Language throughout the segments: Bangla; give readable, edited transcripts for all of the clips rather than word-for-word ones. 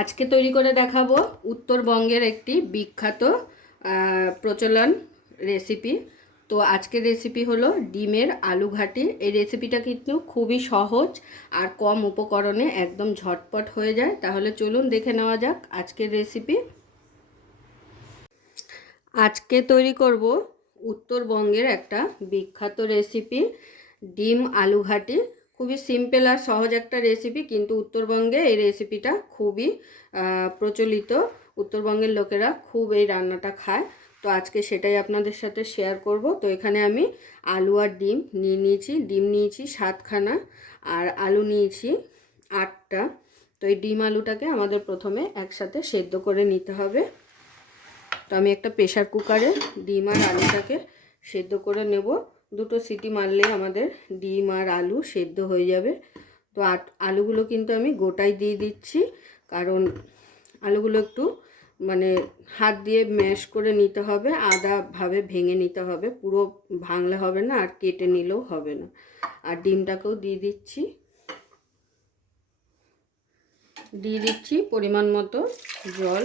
আজকে তৈরি করে দেখাবো উত্তরবঙ্গের একটি বিখ্যাত প্রচলন রেসিপি। তো আজকের রেসিপি হলো ডিমের আলু ঘাটি। এই রেসিপিটা কিন্তু খুবই সহজ আর কম উপকরণে একদম ঝটপট হয়ে যায়। তাহলে চলুন দেখে নেওয়া যাক আজকের রেসিপি। আজকে তৈরি করব উত্তরবঙ্গের একটা বিখ্যাত রেসিপি, ডিম আলু ঘাটি। খুবই সিম্পল আর সহজ একটা রেসিপি, কিন্তু উত্তরবঙ্গে এই রেসিপিটা খুবই প্রচলিত। উত্তরবঙ্গের লোকেরা খুব এই রান্নাটা খায়। তো আজকে সেটাই আপনাদের সাথে শেয়ার করব। তো এখানে আমি আলু আর ডিম নিয়েছি। ডিম নিয়েছি 7খানা আর আলু নিয়েছি 8টা। তো এই ডিম আলুটাকে আমাদের প্রথমে একসাথে সেদ্ধ করে নিতে হবে। তো আমি একটা প্রেসার কুকারে ডিম আর আলুটাকে সেদ্ধ করে নেব। দুটো সিটি মারলেই আমাদের ডিম আর আলু সেদ্ধ হয়ে যাবে। তো আলুগুলো কিন্তু আমি গোটাই দিয়ে দিচ্ছি, কারণ আলুগুলো একটু হাত দিয়ে ম্যাশ করে নিতে হবে, আদাভাবে ভেঙে নিতে হবে, পুরো ভাঙলে হবে না আর কেটে নিলেও হবে না। আর ডিমটাকেও দিয়ে দিচ্ছি পরিমাণ মতো জল।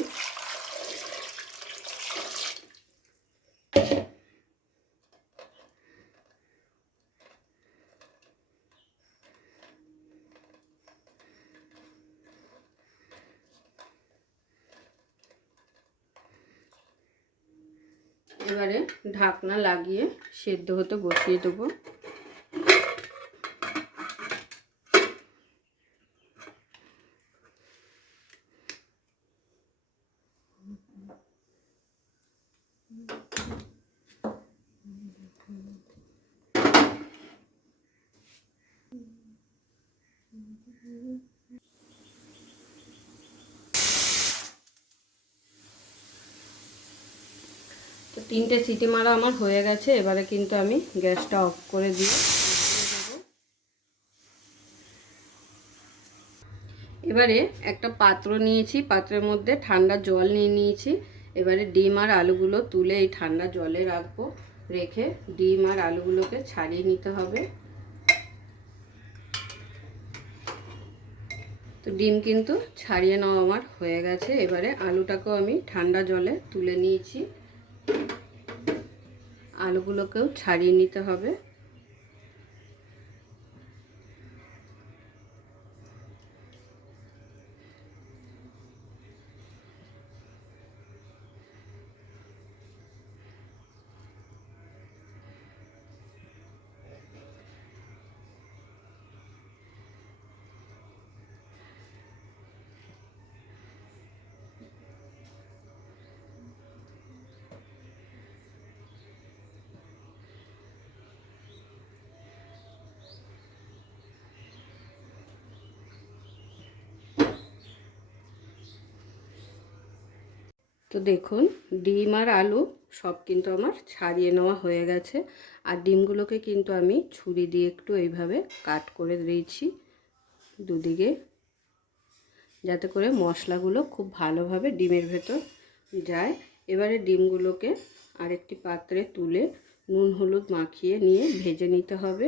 এবারে ঢাকনা লাগিয়ে সেদ্ধ হতে বসিয়ে দেবো। তো 3টে সিটি মারা আমার হয়ে গেছে। এবারে কিন্তু আমি গ্যাসটা অফ করে দিয়ে এবারে একটা পাত্র নিয়েছি, পাত্রের মধ্যে ঠান্ডা জল নিয়েছি। এবারে ডিম আর আলুগুলো তুলে এই ঠান্ডা জলে রাখবো। রেখে ডিম আর আলুগুলোকে ছাড়িয়ে নিতে হবে। তো ডিম কিন্তু ছাড়িয়ে নেওয়া আমার হয়ে গেছে। এবারে আলুটাকেও আমি ঠান্ডা জলে তুলে নিয়েছি। আলুগুলোকেও ছাড়িয়ে নিতে হবে। তো দেখুন, ডিম আর আলু সব কিন্তু আমার ছাড়িয়ে নেওয়া হয়ে গেছে। আর ডিমগুলোকে কিন্তু আমি ছুরি দিয়ে একটু এইভাবে কাট করে দিয়েছি দুদিকে, যাতে করে মশলাগুলো খুব ভালোভাবে ডিমের ভেতর যায়। এবারে ডিমগুলোকে আরেকটি পাত্রে তুলে নুন হলুদ মাখিয়ে নিয়ে ভেজে নিতে হবে।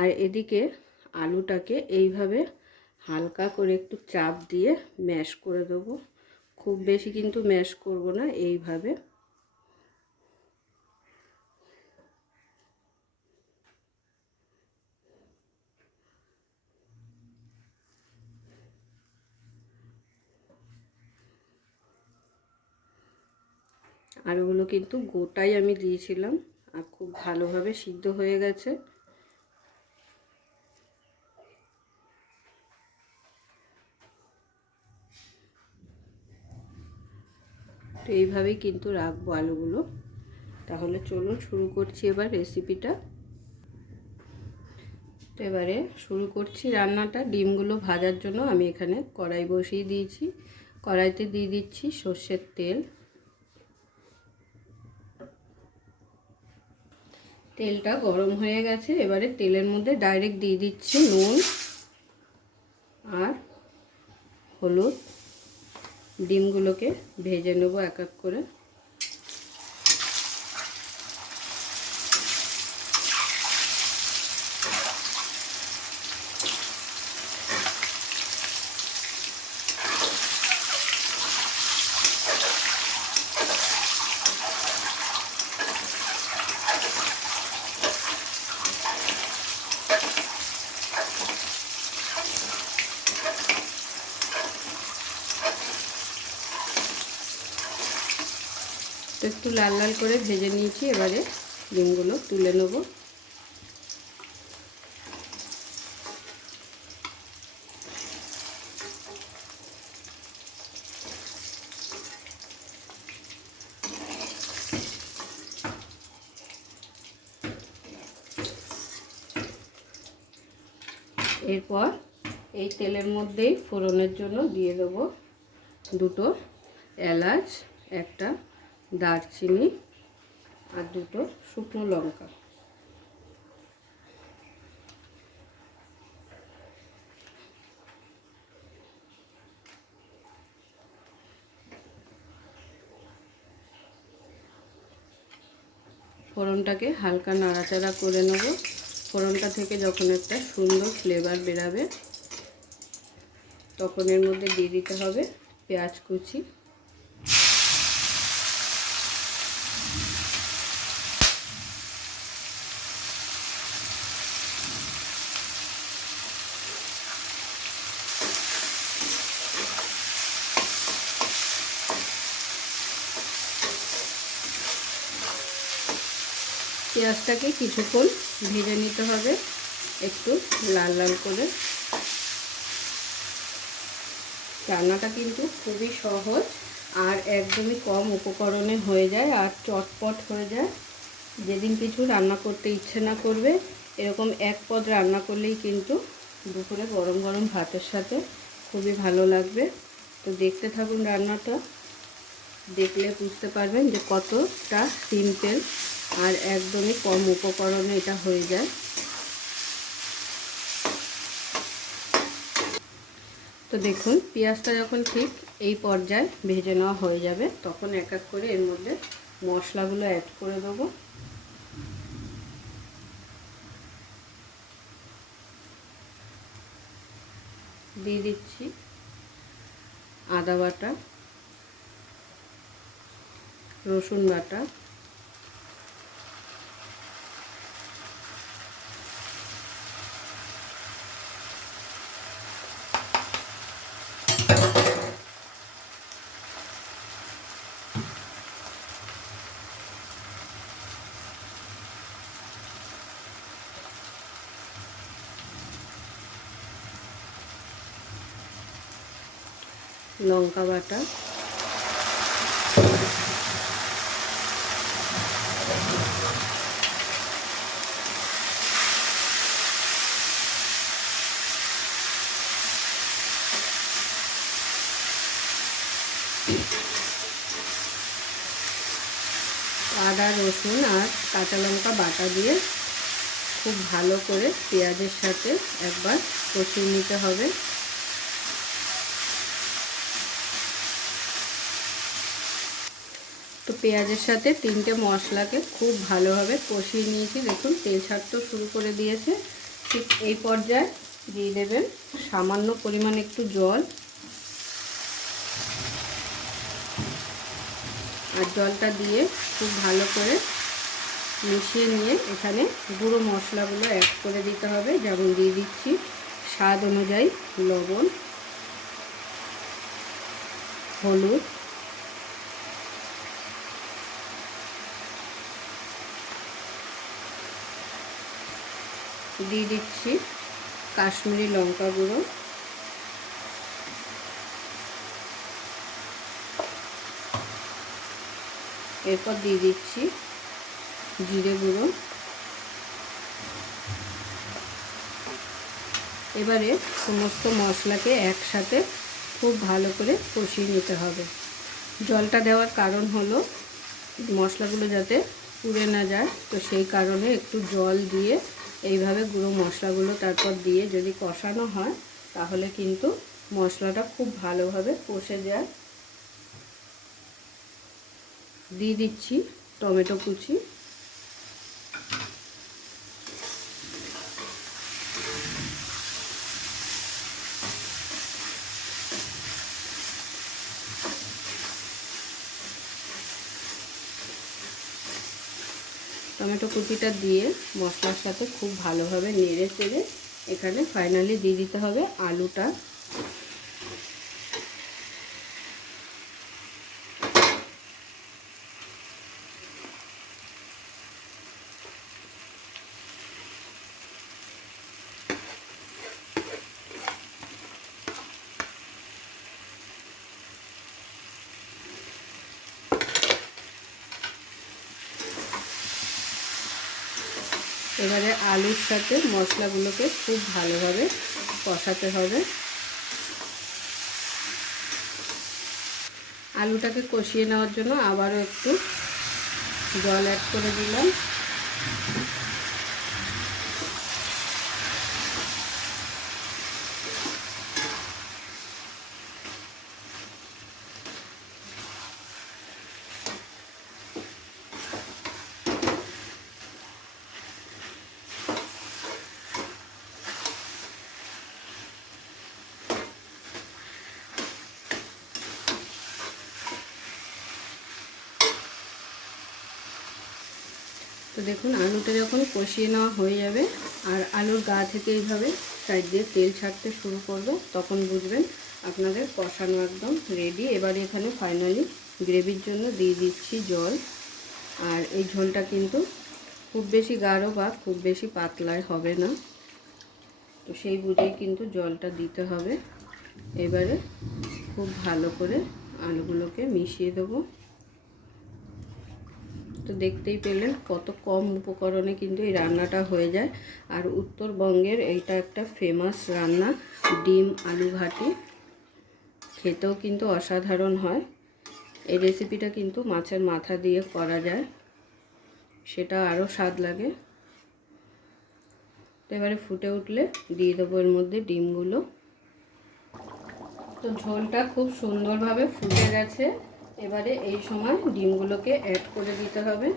আর এদিকে আলুটাকে এইভাবে হালকা করে একটু চাপ দিয়ে ম্যাশ করে দেবো। খুব বেশি কিন্তু ম্যাশ করব না, এইভাবে। আলুগুলো কিন্তু গোটাই আমি দিয়েছিলাম আর খুব ভালোভাবে সিদ্ধ হয়ে গেছে। তো এইভাবেই কিন্তু রাখবো আলুগুলো। তাহলে চলুন শুরু করছি এবার রেসিপিটা। তো এবারে শুরু করছি রান্নাটা। ডিমগুলো ভাজার জন্য আমি এখানে কড়াই বসিয়ে দিয়েছি। কড়াইতে দিয়ে দিচ্ছি সর্ষের তেল। তেলটা গরম হয়ে গেছে। এবারে তেলের মধ্যে ডাইরেক্ট দিয়ে দিচ্ছি নুন আর হলুদ। ডিমগুলোকে ভেজে নেব এক এক করে। তো একটু লাল লাল করে ভেজে নিয়েছি, এবারে ডিমগুলো তুলে নেব। এরপর এই তেলের মধ্যেই ফোড়নের জন্য দিয়ে দেবো দুটো এলাচ, একটা দারচিনি আর দুটো শুকনো লঙ্কা। ফোড়নটাকে হালকা নাড়াচাড়া করে নেব। ফোড়নটা থেকে যখন একটা সুন্দর ফ্লেভার বেরাবে তখন এর মধ্যে দিয়ে দিতে হবে পেঁয়াজ কুচি। পেঁয়াজটাকে কিছুক্ষণ ভেজে নিতে হবে একটু লাল লাল করে। রান্নাটা কিন্তু খুবই সহজ আর একদমই কম উপকরণে হয়ে যায় আর চটপট হয়ে যায়। যেদিন কিছু রান্না করতে ইচ্ছে না করবে এরকম এক পদ রান্না করলেই কিন্তু দুপুরে গরম গরম ভাতের সাথে খুবই ভালো লাগবে। তো দেখতে থাকুন রান্নাটা, দেখলে বুঝতে পারবেন যে কতটা সিম্পল আর একদমই কম উপকরণে এটা হয়ে যায়। তো দেখুন পেঁয়াজটা যখন ঠিক এই পর্যায়ে ভেজে নেওয়া হয়ে যাবে তখন এক এক করে এর মধ্যে মশলাগুলো অ্যাড করে দেবো। দিয়ে দিচ্ছি আদা বাটা, রসুন বাটা, লঙ্কা বাটা, আদা রসুন আর কাঁচা লঙ্কা বাটা দিয়ে খুব ভালো করে পেঁয়াজের সাথে একবার কষিয়ে নিতে হবে। তো পেঁয়াজের সাথে তিনটে মশলাকে খুব ভালোভাবে কষিয়ে নিয়েছি। দেখুন তেল ছাড়তে শুরু করে দিয়েছে। ঠিক এই পর্যায়ে দিয়ে দেবেন সামান্য পরিমাণ একটু জল, আর জলটা দিয়ে খুব ভালো করে মিশিয়ে নিয়ে এখানে গুঁড়ো মশলাগুলো অ্যাড করে দিতে হবে। যেমন দিয়ে দিচ্ছি স্বাদ অনুযায়ী লবণ, হলুদ, দিয়ে দিচ্ছি কাশ্মীরি লঙ্কা গুঁড়ো, এরপর দিয়ে দিচ্ছি জিরে গুঁড়ো। এবারে সমস্ত মশলাকে একসাথে খুব ভালো করে কষিয়ে নিতে হবে। জলটা দেওয়ার কারণ হলো মশলাগুলো যাতে পুড়ে না যায়, তো সেই কারণে একটু জল দিয়ে এইভাবে গুঁড়ো মশলাগুলো তারপর দিয়ে যদি কষানো হয় তাহলে কিন্তু মশলাটা খুব ভালোভাবে কষে যায়। দিয়ে দিচ্ছি টমেটো কুচি, টমেটো কুচিটা দিয়ে মশলার সাথে খুব ভালোভাবে নেড়ে চেড়ে এখানে ফাইনালি দিয়ে দিতে হবে আলুটা। এবারে আলুর সাথে মশলাগুলোকে খুব ভালোভাবে কষাতে হবে। আলুটাকে কষিয়ে নেওয়ার জন্য আবারও একটু জল অ্যাড করে দিলাম। তো দেখুন আলুটা যখন কষিয়ে নেওয়া হয়ে যাবে আর আলুর গা থেকে এইভাবে সাইড দিয়ে তেল ছাড়তে শুরু করবে, তখন বুঝবেন আপনাদের কষানো একদম রেডি। এবারে এখানে ফাইনালি গ্রেভির জন্য দিয়ে দিচ্ছি জল। আর এই ঝোলটা কিন্তু খুব বেশি গাঢ় বা খুব বেশি পাতলায় হবে না, তো সেই বুঝেই কিন্তু জলটা দিতে হবে। এবারে খুব ভালো করে আলুগুলোকে মিশিয়ে দেবো। তো দেখতেই পেলেন কত কম উপকরণে কিন্তু এই রান্নাটা হয়ে যায়। আর উত্তরবঙ্গের এইটা একটা ফেমাস রান্না, ডিম আলু ঘাটি। খেতেও কিন্তু অসাধারণ হয়। এই রেসিপিটা কিন্তু মাছের মাথা দিয়ে করা যায়, সেটা আরও স্বাদ লাগে। তো এবারে ফুটে উঠলে দিয়ে দেবো এর মধ্যে ডিমগুলো। তো ঝোলটা খুব সুন্দরভাবে ফুটে গেছে। এবারে এই সময় ডিমগুলোকে অ্যাড করে দিতে হবে।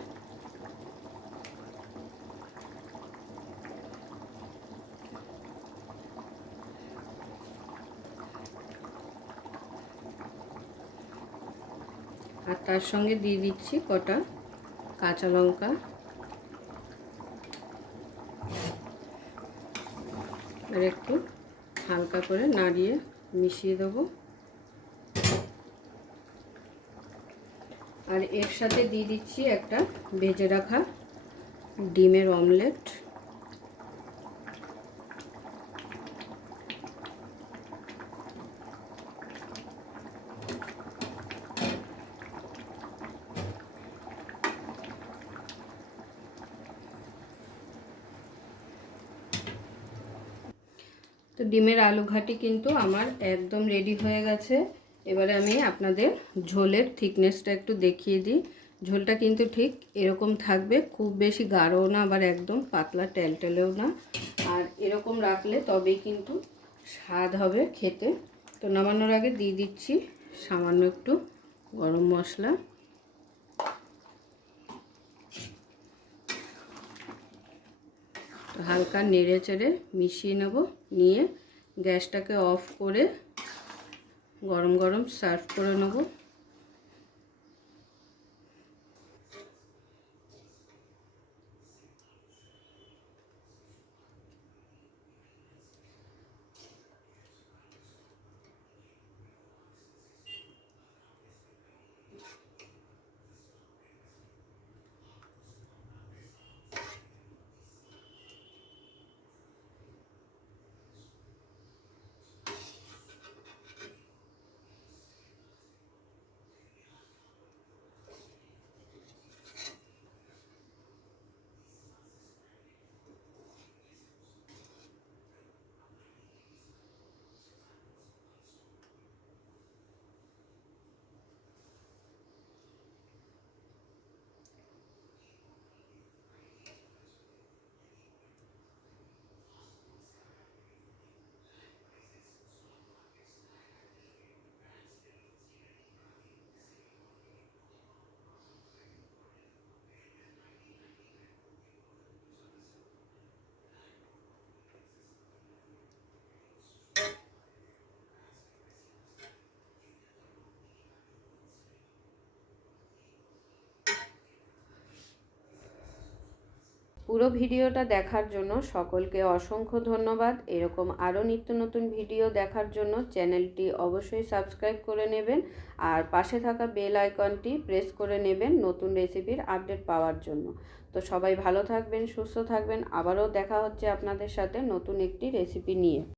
আর তার সঙ্গে দিয়ে দিচ্ছি কটা কাঁচা লঙ্কা। আর একটু হালকা করে নাড়িয়ে মিশিয়ে দেবো। আর এর সাথে দিয়ে দিচ্ছি একটা ভেজে রাখা ডিমের অমলেট। তো ডিমের আলু ঘাটি কিন্তু আমার একদম রেডি হয়ে গেছে। এবারে আমি আপনাদের ঝোলের থিকনেসটা একটু দেখিয়ে দিই। ঝোলটা কিন্তু ঠিক এরকম থাকবে, খুব বেশি গাঢ়ও না আবার একদম পাতলা টেলটেলেও না। আর এরকম রাখলে তবেই কিন্তু স্বাদ হবে খেতে। তো নামানোর আগে দিয়ে দিচ্ছি সামান্য একটু গরম মশলা। তো হালকা নেড়ে চেড়ে মিশিয়ে নেব, নিয়ে গ্যাসটাকে অফ করে গরম গরম সার্ভ করে নেব। পুরো ভিডিওটা দেখার জন্য সকলকে অসংখ্য ধন্যবাদ। এরকম আরও নিত্য নতুন ভিডিও দেখার জন্য চ্যানেলটি অবশ্যই সাবস্ক্রাইব করে নেবেন আর পাশে থাকা বেল আইকনটি প্রেস করে নেবেন নতুন রেসিপির আপডেট পাওয়ার জন্য। তো সবাই ভালো থাকবেন, সুস্থ থাকবেন। আবারও দেখা হচ্ছে আপনাদের সাথে নতুন একটি রেসিপি নিয়ে।